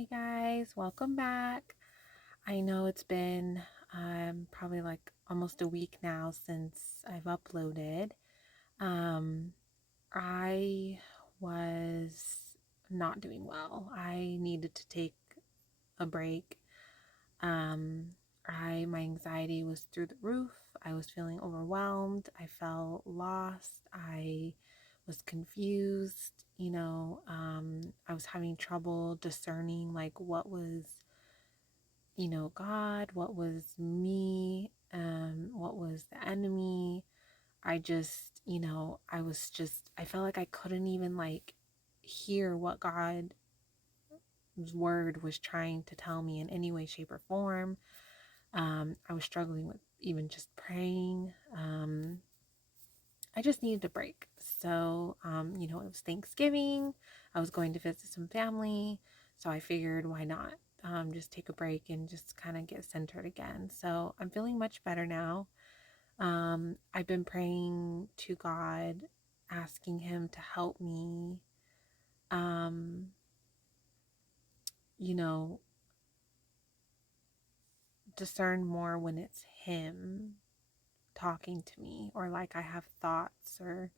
Hey guys, welcome back. I know it's been probably like almost a week now since I've uploaded. Um, I was not doing well. I needed to take a break. Um, my anxiety was through the roof. I was feeling overwhelmed. I felt lost. I was confused. I was having trouble discerning like what was God, what was me, what was the enemy. I felt like I couldn't even like hear what God's word was trying to tell me in any way, shape, or form. I was struggling with even just praying. I just needed a break. So, it was Thanksgiving. I was going to visit some family. So I figured, why not? Just take a break and just kind of get centered again. So I'm feeling much better now. I've been praying to God, asking Him to help me, um, you know, discern more when it's Him talking to me, or like I have thoughts or,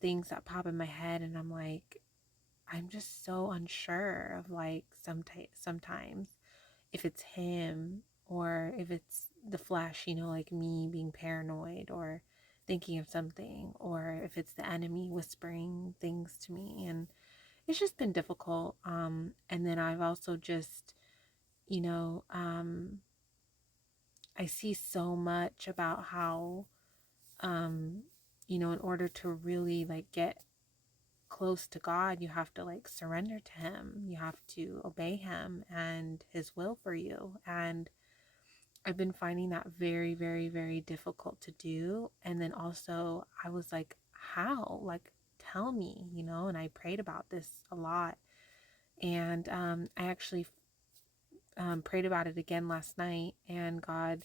things that pop in my head, and I'm just so unsure of like sometimes if it's him or if it's the flesh, like me being paranoid or thinking of something, or if it's the enemy whispering things to me. And it's just been difficult. And then I've also just, you know, um, I see so much about how, um, in order to really like get close to God, you have to like surrender to Him. You have to obey Him and His will for you. And I've been finding that very, very, very difficult to do. And then also, I was like, how? Like, tell me, And I prayed about this a lot. And I actually prayed about it again last night, and God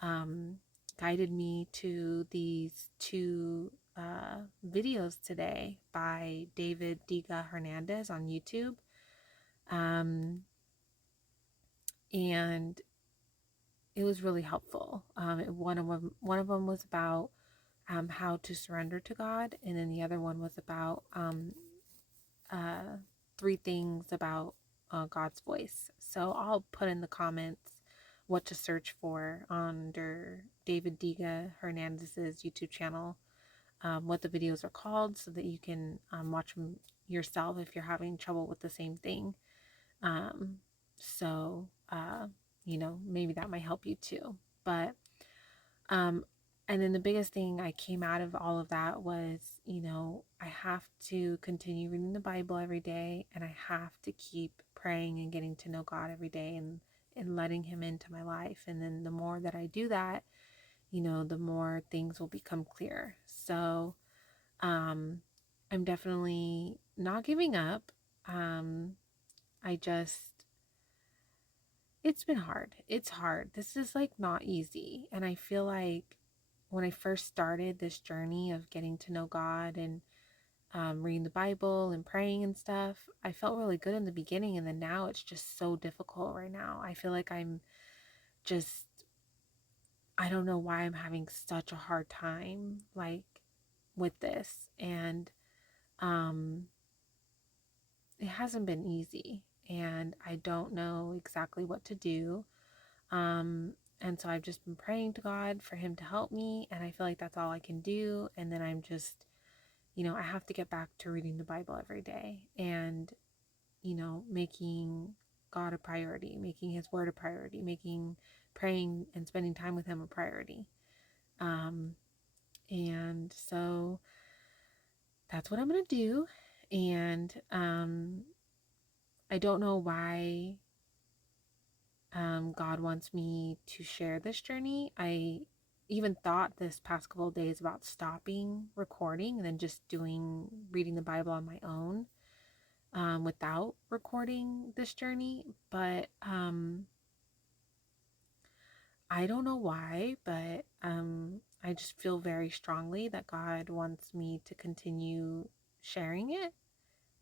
um, guided me to these two videos today by David Diga Hernandez on YouTube. Um, and it was really helpful. One of them was about how to surrender to God, and then the other one was about uh, three things about God's voice. So I'll put in the comments what to search for under David Diga Hernandez's YouTube channel, what the videos are called, so that you can watch them yourself if you're having trouble with the same thing. Um, so, maybe that might help you too. But, um, and then the biggest thing I came out of all of that was, I have to continue reading the Bible every day, and I have to keep praying and getting to know God every day, and letting Him into my life. And then the more that I do that, the more things will become clear. So, um, I'm definitely not giving up. Um, I just, it's been hard. It's hard. This is like not easy. And I feel like when I first started this journey of getting to know God and reading the Bible and praying and stuff, I felt really good in the beginning. And then now it's just so difficult right now. I feel like I'm just, I don't know why I'm having such a hard time like with this. And um, it hasn't been easy. And I don't know exactly what to do. And so I've just been praying to God for Him to help me, and I feel like that's all I can do. And then I'm just, I have to get back to reading the Bible every day, and, making God a priority, making His word a priority, making praying and spending time with Him a priority. Um, and so that's what I'm going to do. And I don't know why God wants me to share this journey. I even thought this past couple of days about stopping recording and then just reading the Bible on my own, without recording this journey. But I don't know why, but I just feel very strongly that God wants me to continue sharing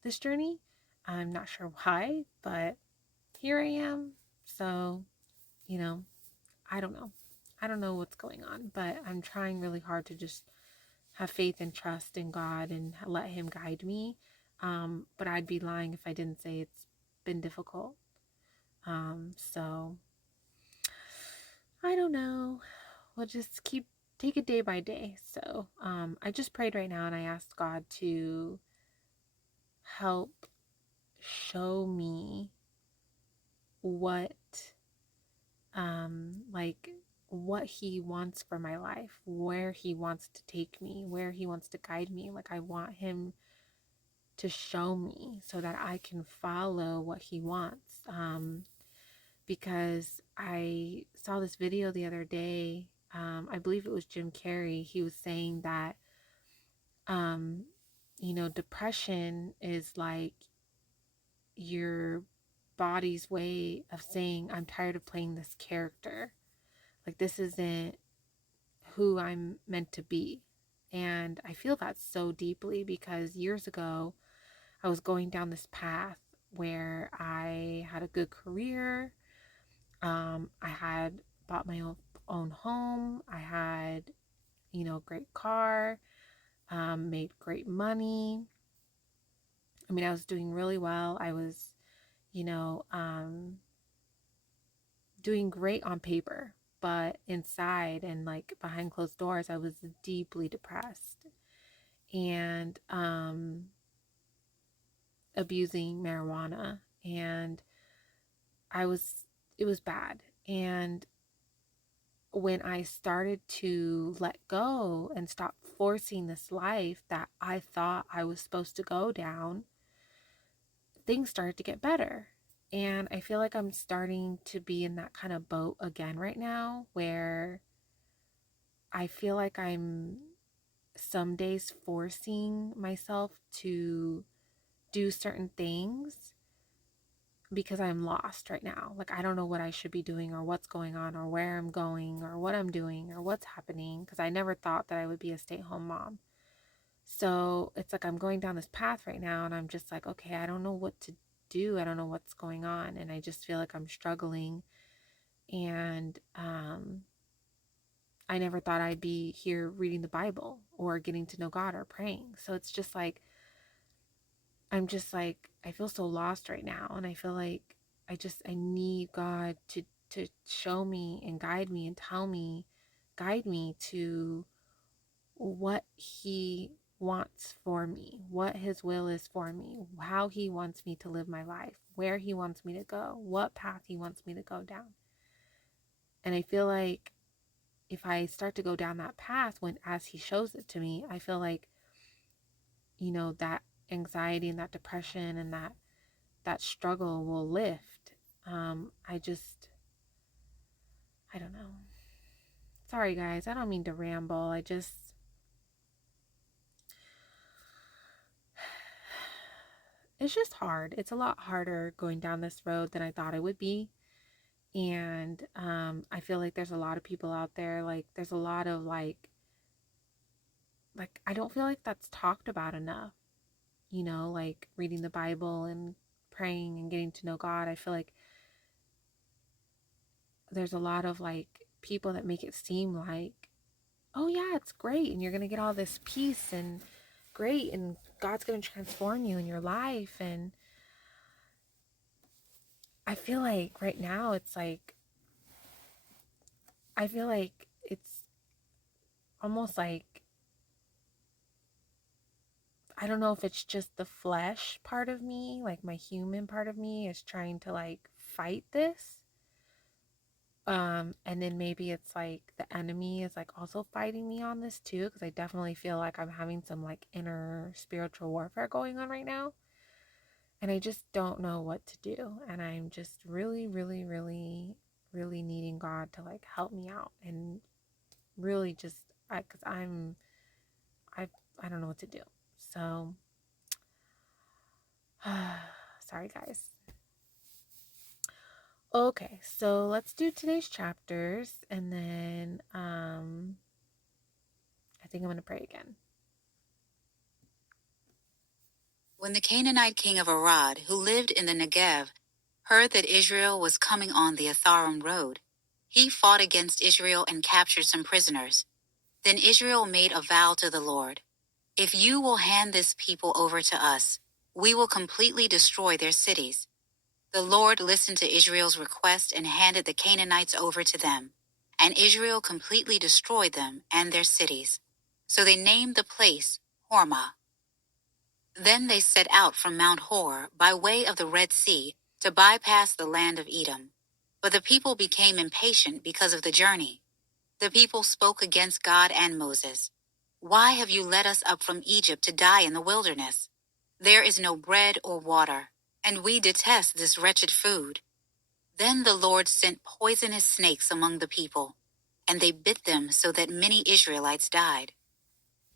this journey. I'm not sure why, but here I am. So, you know, I don't know. I don't know what's going on, but I'm trying really hard to just have faith and trust in God and let Him guide me. But I'd be lying if I didn't say it's been difficult. So I don't know. We'll just take it day by day. So I just prayed right now and I asked God to help show me what like what He wants for my life, where He wants to take me, where He wants to guide me. Like I want Him to show me so that I can follow what He wants. Because I saw this video the other day. I believe it was Jim Carrey. He was saying that um, depression is like your body's way of saying, I'm tired of playing this character. Like, this isn't who I'm meant to be. And I feel that so deeply because years ago, I was going down this path where I had a good career. I had bought my own home. I had, great car, made great money. I mean, I was doing really well. I was, you know, um, doing great on paper, but inside and like behind closed doors, I was deeply depressed and abusing marijuana. And I was, it was bad. And when I started to let go and stop forcing this life that I thought I was supposed to go down, things started to get better. And I feel like I'm starting to be in that kind of boat again right now where I feel like I'm some days forcing myself to do certain things because I'm lost right now. Like, I don't know what I should be doing or what's going on or where I'm going or what I'm doing or what's happening because I never thought that I would be a stay-at-home mom. So it's like I'm going down this path right now and I'm just like, okay, I don't know what to do. I don't know what's going on. And I just feel like I'm struggling. And I never thought I'd be here reading the Bible or getting to know God or praying. So it's just like, I'm just like, I feel so lost right now. And I feel like I need God to show me and guide me and guide me to what He wants for me, what His will is for me, how He wants me to live my life, where He wants me to go, what path He wants me to go down. And I feel like if I start to go down that path as He shows it to me, I feel like, that anxiety and that depression and that struggle will lift. I don't know. Sorry guys, I don't mean to ramble. It's just hard. It's a lot harder going down this road than I thought it would be. And I feel like there's a lot of people out there, like there's a lot of like I don't feel like that's talked about enough, like reading the Bible and praying and getting to know God. I feel like there's a lot of like people that make it seem like, oh yeah, it's great and you're going to get all this peace and great and God's going to transform you in your life. And I feel like right now I feel like it's almost like, I don't know if it's just the flesh part of me, like my human part of me is trying to like fight this. And then maybe it's like the enemy is like also fighting me on this too, because I definitely feel like I'm having some like inner spiritual warfare going on right now. And I just don't know what to do. And I'm just really, really, really, really needing God to like help me out and really just, because I, I don't know what to do. So, sorry guys. Okay, so let's do today's chapters and then I think I'm going to pray again. When the Canaanite king of Arad, who lived in the Negev, heard that Israel was coming on the Atharim road, he fought against Israel and captured some prisoners. Then Israel made a vow to the Lord: "If you will hand this people over to us, we will completely destroy their cities." The Lord listened to Israel's request and handed the Canaanites over to them, and Israel completely destroyed them and their cities. So they named the place Hormah. Then they set out from Mount Hor by way of the Red Sea to bypass the land of Edom. But the people became impatient because of the journey. The people spoke against God and Moses. "Why have you led us up from Egypt to die in the wilderness? There is no bread or water, and we detest this wretched food." Then the Lord sent poisonous snakes among the people, and they bit them so that many Israelites died.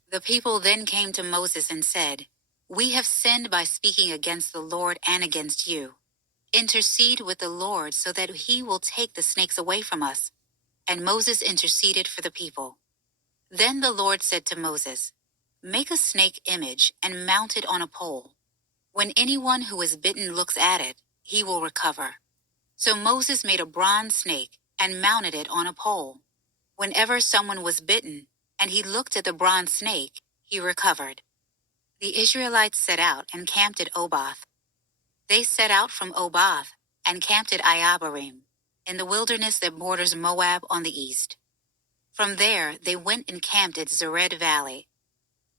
The people then came to Moses and said, "We have sinned by speaking against the Lord and against you. Intercede with the Lord so that he will take the snakes away from us." And Moses interceded for the people. Then the Lord said to Moses, "Make a snake image and mount it on a pole. When anyone who is bitten looks at it, he will recover." So Moses made a bronze snake and mounted it on a pole. Whenever someone was bitten and he looked at the bronze snake, he recovered. The Israelites set out and camped at Oboth. They set out from Oboth and camped at Iabarim, in the wilderness that borders Moab on the east. From there they went and camped at Zered Valley.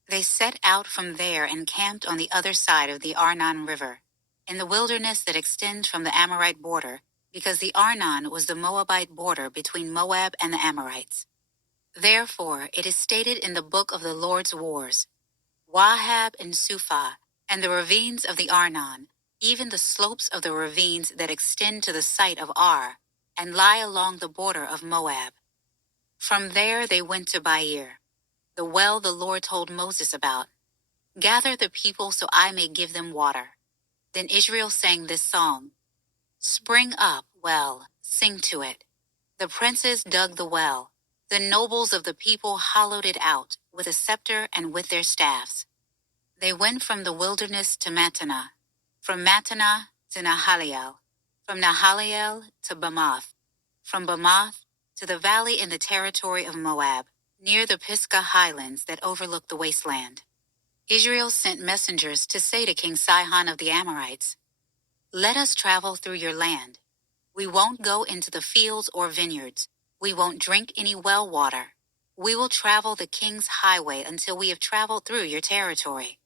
They set out from there and camped on the other side of the Arnon River, in the wilderness that extends from the Amorite border, because the Arnon was the Moabite border between Moab and the Amorites. Therefore it is stated in the book of the Lord's wars, Wahab and Suphah, and the ravines of the Arnon, even the slopes of the ravines that extend to the site of Ar, and lie along the border of Moab. From there they went to Beer, the well the Lord told Moses about. "Gather the people so I may give them water." Then Israel sang this song: "Spring up, well, sing to it. The princes dug the well. The nobles of the people hollowed it out with a scepter and with their staffs." They went from the wilderness to Mattanah, from Mattanah to Nahaliel, from Nahaliel to Bamoth, from Bamoth to the valley in the territory of Moab, near the Pisgah highlands that overlook the wasteland. Israel sent messengers to say to King Sihon of the Amorites, "Let us travel through your land. We won't go into the fields or vineyards. We won't drink any well water. We will travel the king's highway until we have traveled through your territory."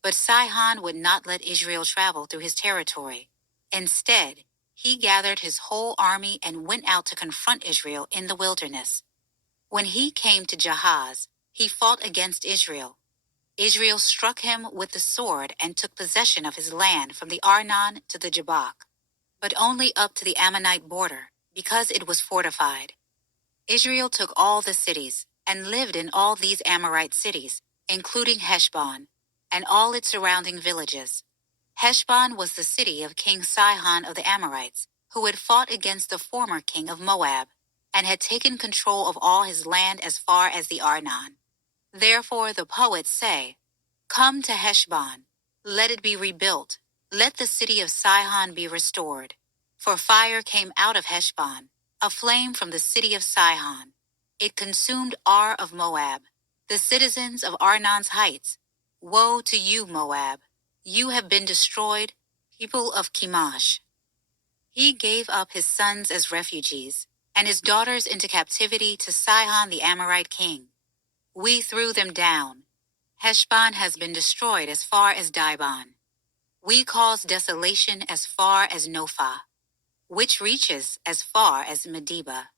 But Sihon would not let Israel travel through his territory. Instead, he gathered his whole army and went out to confront Israel in the wilderness. When he came to Jahaz, he fought against Israel. Israel struck him with the sword and took possession of his land from the Arnon to the Jabbok, but only up to the Ammonite border, because it was fortified. Israel took all the cities and lived in all these Amorite cities, including Heshbon, and all its surrounding villages. Heshbon was the city of King Sihon of the Amorites, who had fought against the former king of Moab, and had taken control of all his land as far as the Arnon. Therefore the poets say, "Come to Heshbon, let it be rebuilt, let the city of Sihon be restored. For fire came out of Heshbon, a flame from the city of Sihon. It consumed Ar of Moab, the citizens of Arnon's heights. Woe to you, Moab! You have been destroyed, people of Chemosh." He gave up his sons as refugees, and his daughters into captivity to Sihon the Amorite king. We threw them down. Heshbon has been destroyed as far as Dibon. We caused desolation as far as Nophah, which reaches as far as Medeba.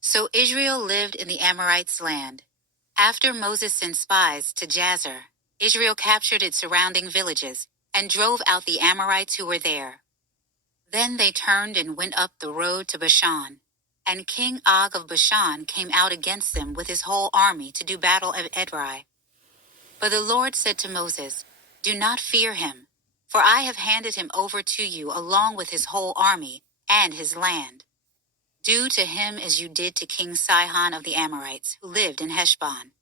So Israel lived in the Amorites' land. After Moses sent spies to Jazer, Israel captured its surrounding villages and drove out the Amorites who were there. Then they turned and went up the road to Bashan, and King Og of Bashan came out against them with his whole army to do battle at Edrei. But the Lord said to Moses, "Do not fear him, for I have handed him over to you along with his whole army and his land. Do to him as you did to King Sihon of the Amorites, who lived in Heshbon."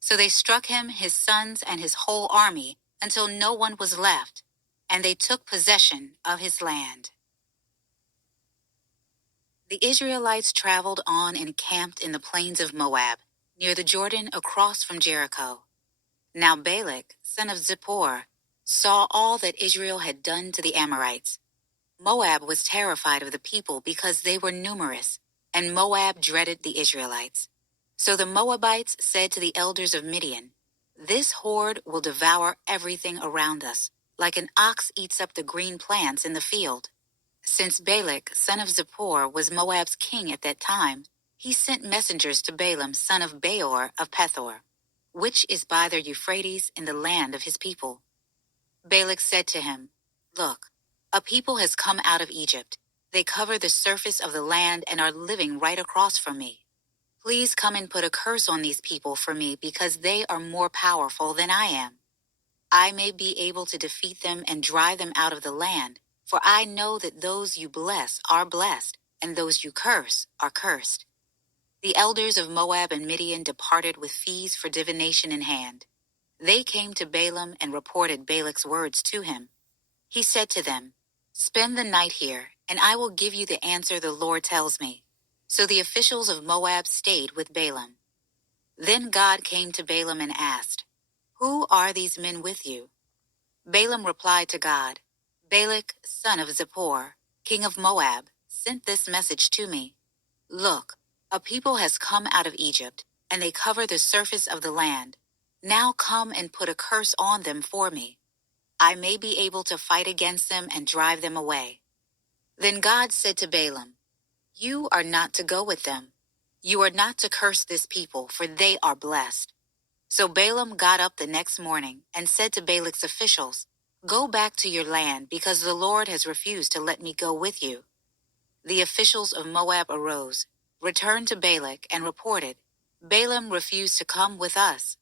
So they struck him, his sons, and his whole army until no one was left, and they took possession of his land. The Israelites traveled on and camped in the plains of Moab, near the Jordan across from Jericho. Now Balak, son of Zippor, saw all that Israel had done to the Amorites. Moab was terrified of the people because they were numerous, and Moab dreaded the Israelites. So the Moabites said to the elders of Midian, "This horde will devour everything around us, like an ox eats up the green plants in the field." Since Balak, son of Zippor, was Moab's king at that time, he sent messengers to Balaam, son of Beor of Pethor, which is by the Euphrates in the land of his people. Balak said to him, "Look, a people has come out of Egypt. They cover the surface of the land and are living right across from me. Please come and put a curse on these people for me because they are more powerful than I am. I may be able to defeat them and drive them out of the land, for I know that those you bless are blessed, and those you curse are cursed." The elders of Moab and Midian departed with fees for divination in hand. They came to Balaam and reported Balak's words to him. He said to them, "Spend the night here, and I will give you the answer the Lord tells me." So the officials of Moab stayed with Balaam. Then God came to Balaam and asked, "Who are these men with you?" Balaam replied to God, "Balak, son of Zippor, king of Moab, sent this message to me. Look, a people has come out of Egypt, and they cover the surface of the land. Now come and put a curse on them for me. I may be able to fight against them and drive them away." Then God said to Balaam, "You are not to go with them. You are not to curse this people, for they are blessed." So Balaam got up the next morning and said to Balak's officials, "Go back to your land, because the Lord has refused to let me go with you." The officials of Moab arose, returned to Balak, and reported, "Balaam refused to come with us."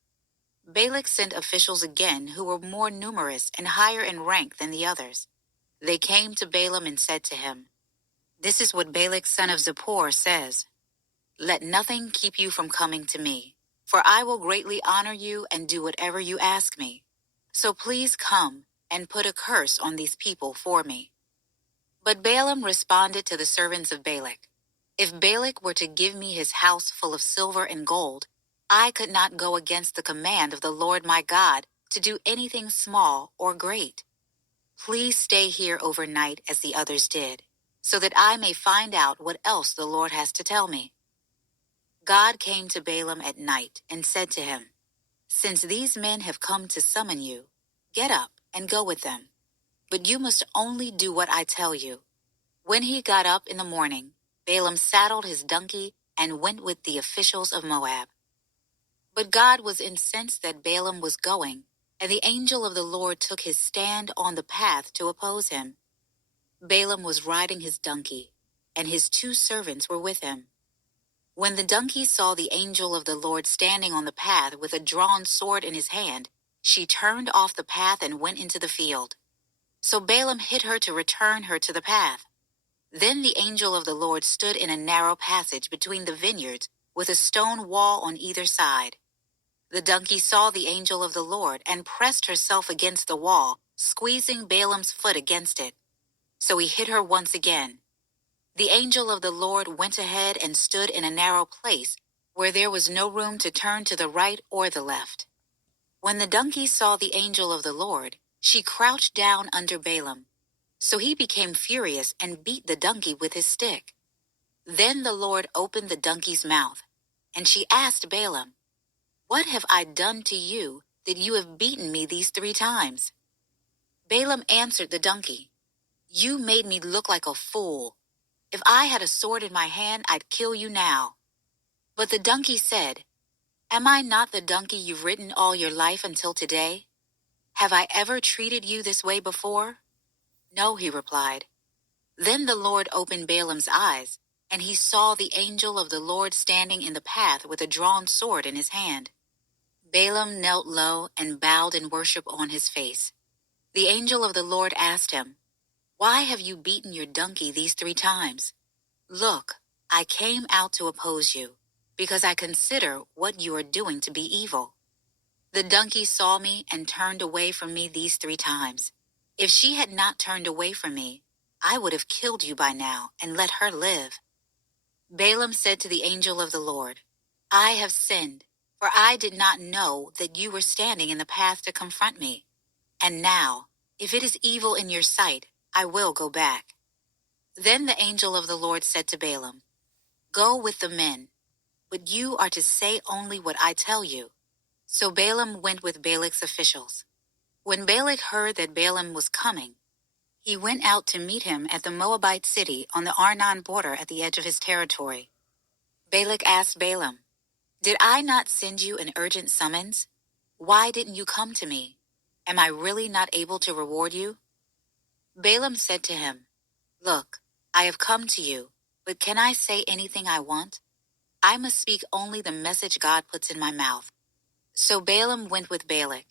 Balak sent officials again who were more numerous and higher in rank than the others. They came to Balaam and said to him, "This is what Balak son of Zippor says. Let nothing keep you from coming to me, for I will greatly honor you and do whatever you ask me. So please come and put a curse on these people for me." But Balaam responded to the servants of Balak, "If Balak were to give me his house full of silver and gold, I could not go against the command of the Lord my God to do anything small or great. Please stay here overnight as the others did, so that I may find out what else the Lord has to tell me." God came to Balaam at night and said to him, "Since these men have come to summon you, get up and go with them. But you must only do what I tell you." When he got up in the morning, Balaam saddled his donkey and went with the officials of Moab. But God was incensed that Balaam was going, and the angel of the Lord took his stand on the path to oppose him. Balaam was riding his donkey, and his 2 servants were with him. When the donkey saw the angel of the Lord standing on the path with a drawn sword in his hand, she turned off the path and went into the field. So Balaam hit her to return her to the path. Then the angel of the Lord stood in a narrow passage between the vineyards, with a stone wall on either side. The donkey saw the angel of the Lord and pressed herself against the wall, squeezing Balaam's foot against it. So he hit her once again. The angel of the Lord went ahead and stood in a narrow place where there was no room to turn to the right or the left. When the donkey saw the angel of the Lord, she crouched down under Balaam. So he became furious and beat the donkey with his stick. Then the Lord opened the donkey's mouth, and she asked Balaam, "What have I done to you that you have beaten me these 3 times?" Balaam answered the donkey, "You made me look like a fool. If I had a sword in my hand, I'd kill you now." But the donkey said, "Am I not the donkey you've ridden all your life until today? Have I ever treated you this way before?" "No," he replied. Then the Lord opened Balaam's eyes, and he saw the angel of the Lord standing in the path with a drawn sword in his hand. Balaam knelt low and bowed in worship on his face. The angel of the Lord asked him, "Why have you beaten your donkey these 3 times? Look, I came out to oppose you, because I consider what you are doing to be evil." The donkey saw me and turned away from me these 3 times. If she had not turned away from me, I would have killed you by now and let her live." Balaam said to the angel of the Lord, "I have sinned, for I did not know that you were standing in the path to confront me. And now, if it is evil in your sight, I will go back." Then the angel of the Lord said to Balaam, "Go with the men, but you are to say only what I tell you." So Balaam went with Balak's officials. When Balak heard that Balaam was coming, he went out to meet him at the Moabite city on the Arnon border at the edge of his territory. Balak asked Balaam, "Did I not send you an urgent summons? Why didn't you come to me? Am I really not able to reward you?" Balaam said to him, "Look, I have come to you, but can I say anything I want? I must speak only the message God puts in my mouth." So Balaam went with Balak,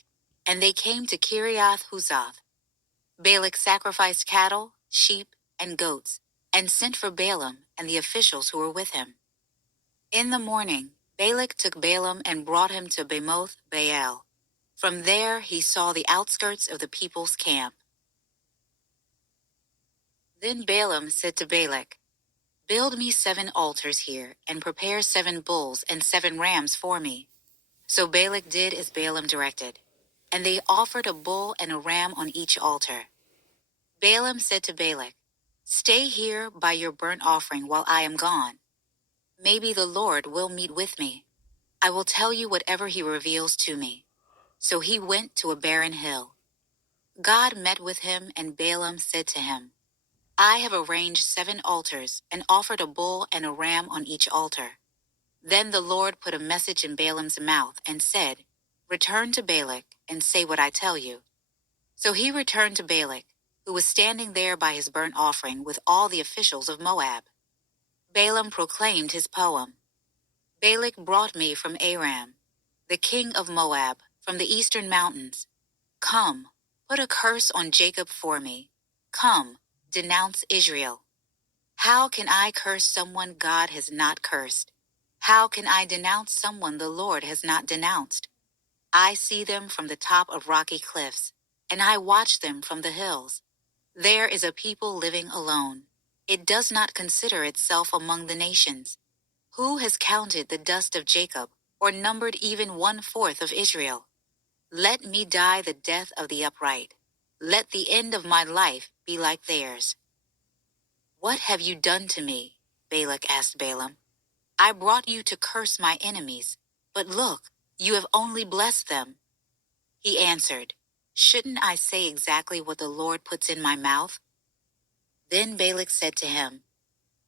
and they came to Kiriath Huzoth. Balak sacrificed cattle, sheep, and goats, and sent for Balaam and the officials who were with him. In the morning, Balak took Balaam and brought him to Bamoth Baal. From there he saw the outskirts of the people's camp. Then Balaam said to Balak, "Build me 7 altars here, and prepare 7 bulls and 7 rams for me." So Balak did as Balaam directed, and they offered a bull and a ram on each altar. Balaam said to Balak, "Stay here by your burnt offering while I am gone. Maybe the Lord will meet with me. I will tell you whatever he reveals to me." So he went to a barren hill. God met with him, and Balaam said to him, "I have arranged 7 altars and offered a bull and a ram on each altar." Then the Lord put a message in Balaam's mouth and said, "Return to Balak and say what I tell you." So he returned to Balak, who was standing there by his burnt offering with all the officials of Moab. Balaam proclaimed his poem. "Balak brought me from Aram, the king of Moab, from the eastern mountains. Come, put a curse on Jacob for me. Come, denounce Israel. How can I curse someone God has not cursed? How can I denounce someone the Lord has not denounced? I see them from the top of rocky cliffs, and I watch them from the hills. There is a people living alone. It does not consider itself among the nations. Who has counted the dust of Jacob, or numbered even 1/4 of Israel? Let me die the death of the upright. Let the end of my life be like theirs." "What have you done to me?" Balak asked Balaam. "I brought you to curse my enemies, but look, you have only blessed them." He answered, "Shouldn't I say exactly what the Lord puts in my mouth?" Then Balak said to him,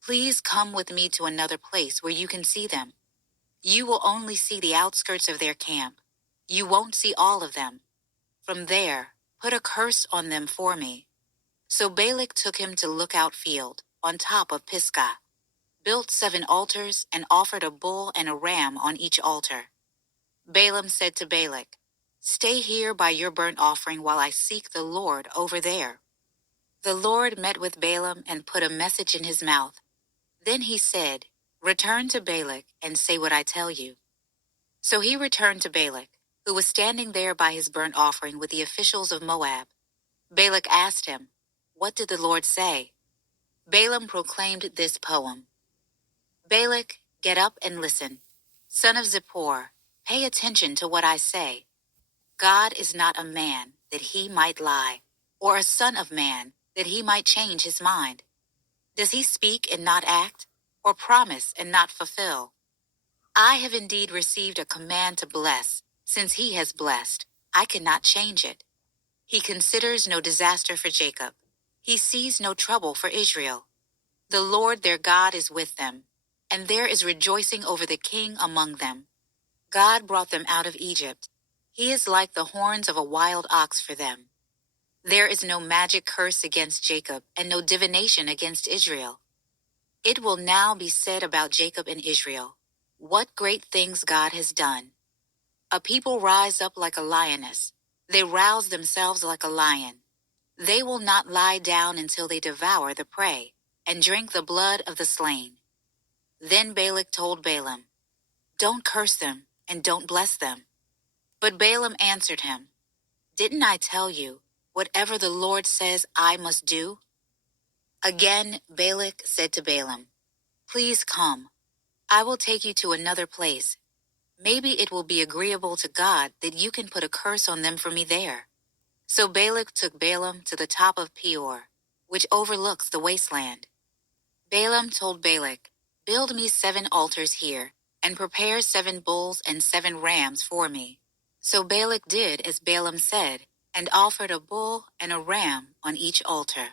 "Please come with me to another place where you can see them. You will only see the outskirts of their camp. You won't see all of them. From there, put a curse on them for me." So Balak took him to Lookout Field, on top of Pisgah, built 7 altars, and offered a bull and a ram on each altar. Balaam said to Balak, "Stay here by your burnt offering while I seek the Lord over there." The Lord met with Balaam and put a message in his mouth. Then he said, "Return to Balak and say what I tell you." So he returned to Balak, who was standing there by his burnt offering with the officials of Moab. Balak asked him, "What did the Lord say?" Balaam proclaimed this poem. "Balak, get up and listen. Son of Zippor, pay attention to what I say. God is not a man that he might lie, or a son of man that he might change his mind. Does he speak and not act, or promise and not fulfill? I have indeed received a command to bless. Since he has blessed, I cannot change it. He considers no disaster for Jacob. He sees no trouble for Israel. The Lord their God is with them, and there is rejoicing over the king among them. God brought them out of Egypt. He is like the horns of a wild ox for them. There is no magic curse against Jacob and no divination against Israel. It will now be said about Jacob and Israel, what great things God has done. A people rise up like a lioness. They rouse themselves like a lion. They will not lie down until they devour the prey and drink the blood of the slain." Then Balak told Balaam, "Don't curse them and don't bless them." But Balaam answered him, "Didn't I tell you, whatever the Lord says I must do?" Again Balak said to Balaam, "Please come. I will take you to another place. Maybe it will be agreeable to God that you can put a curse on them for me there." So Balak took Balaam to the top of Peor, which overlooks the wasteland. Balaam told Balak, "Build me 7 altars here, and prepare 7 bulls and 7 rams for me." So Balak did as Balaam said, and offered a bull and a ram on each altar.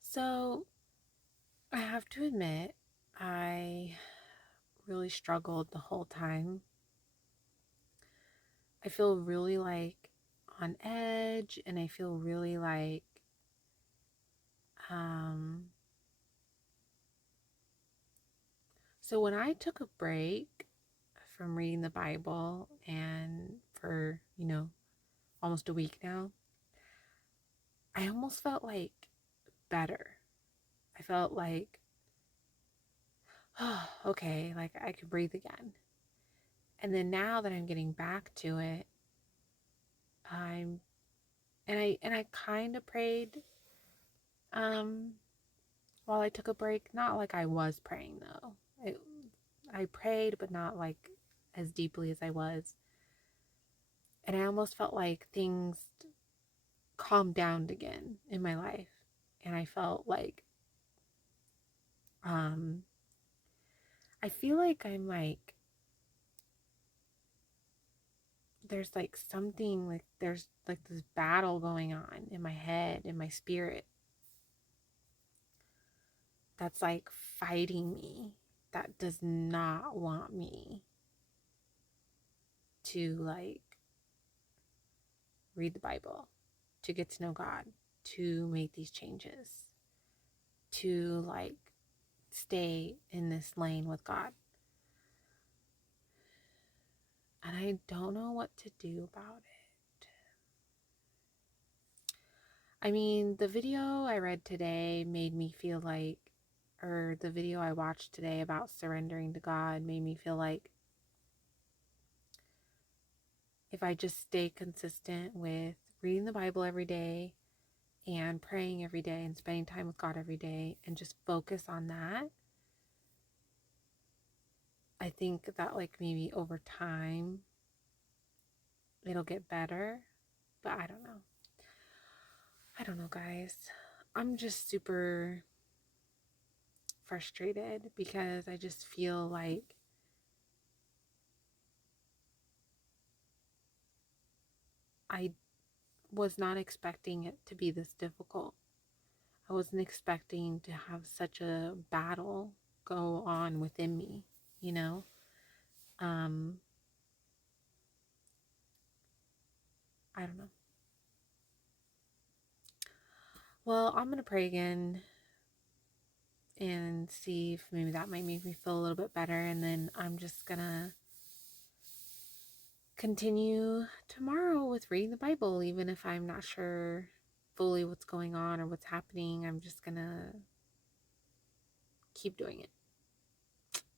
So I have to admit, I really struggled the whole time. I feel really like on edge, and I feel really like um so when I took a break from reading the Bible and for, almost a week now, I almost felt like better. I felt like, oh, okay, like I could breathe again. And then now that I'm getting back to it, I'm and I kind of prayed um while I took a break. Not like I was praying though. I prayed, but not like as deeply as I was. And I almost felt like things calmed down again in my life. And I felt like um I feel like I'm like there's like something like there's like this battle going on in my head, in my spirit, that's like fighting me, that does not want me to like read the Bible, to get to know God, to make these changes, to like stay in this lane with God. And I don't know what to do about it. I mean, the video I read today made me feel like, or the video I watched today about surrendering to God made me feel like if I just stay consistent with reading the Bible every day and praying every day and spending time with God every day and just focus on that, I think that like maybe over time it'll get better. But I don't know. I don't know, guys. I'm just super frustrated because I just feel like I was not expecting it to be this difficult. I wasn't expecting to have such a battle go on within me, you know? Um, I don't know. Well, I'm going to pray again and see if maybe that might make me feel a little bit better. And then I'm just going to continue tomorrow with reading the Bible, even if I'm not sure fully what's going on or what's happening. I'm just going to keep doing it.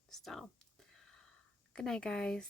So, good night, guys.